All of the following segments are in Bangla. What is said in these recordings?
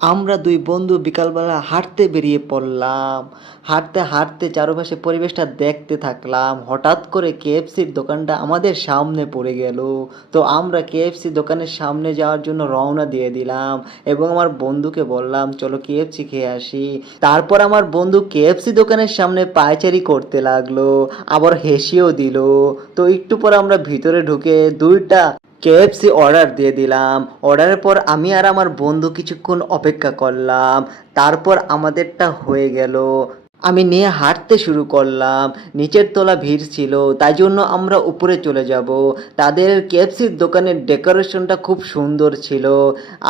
আমরা দুই বন্ধু বিকালবেলা হাঁটতে বেরিয়ে পড়লাম। হাঁটতে হাঁটতে চারপাশে পরিবেশটা দেখতে থাকলাম। হঠাৎ করে কেএফসির দোকানটা আমাদের সামনে পড়ে গেল। তো আমরা কেএফসি দোকানের সামনে যাওয়ার জন্য রওনা দিয়ে দিলাম এবং আমার বন্ধুকে বললাম চলো কেএফসি খেয়ে আসি। তারপর আমার বন্ধু কেএফসি দোকানের সামনে পায়চারি করতে লাগলো, আবার হেসেও দিল। তো একটু পর আমরা ভিতরে ঢুকে দুইটা কেএফসি অর্ডার দিয়ে দিলাম। অর্ডারের পর আমি আর আমার বন্ধু কিছুক্ষণ অপেক্ষা করলাম। তারপর আমাদেরটা হয়ে গেল। আমি নিয়ে হাঁটতে শুরু করলাম। নিচের তলা ভিড় ছিল, তাই জন্য আমরা উপরে চলে যাব। তাদের কেএফসির দোকানের ডেকোরেশনটা খুব সুন্দর ছিল।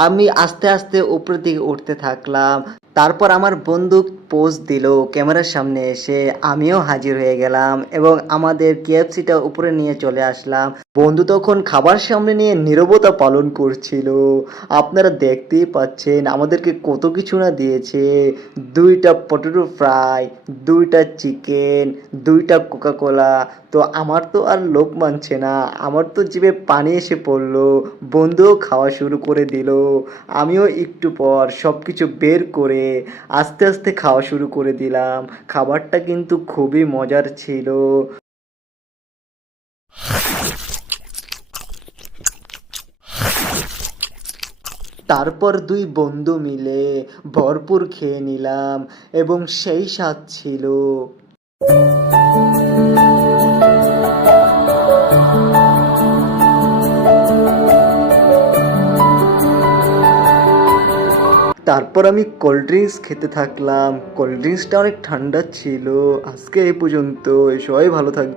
আমি আস্তে আস্তে উপরের দিকে উঠতে থাকলাম। তারপর আমার বন্ধু পোজ দিল ক্যামেরার সামনে এসে, আমিও হাজির হয়ে গেলাম এবং আমাদের কেএফসিটা উপরে নিয়ে চলে আসলাম। বন্ধু তখন খাবার সামনে নিয়ে নীরবতা পালন করছিল। আপনারা দেখতেই পাচ্ছেন আমাদেরকে কত কিছু না দিয়েছে। দুইটা পটেটো ফ্রাই, দুইটা চিকেন, দুইটা কোকাকোলা। তো আমার তো আর লোভ মানছে না, আমার তো জিভে পানি এসে পড়লো। বন্ধুও খাওয়া শুরু করে দিল। আমিও একটু পর সব কিছু বের করে আস্তে আস্তে খাওয়া শুরু করে দিলাম। খাবারটা কিন্তু খুবই মজার ছিল। তারপর দুই বন্ধু মিলে ভরপুর খেয়ে নিলাম এবং সেই স্বাদ ছিল। তারপর আমি কোল্ড ড্রিঙ্কস খেতে থাকলাম। কোল্ড ড্রিঙ্কসটা অনেক ঠান্ডা ছিল। আজকে এই পর্যন্ত। সবাই ভালো থাকবে।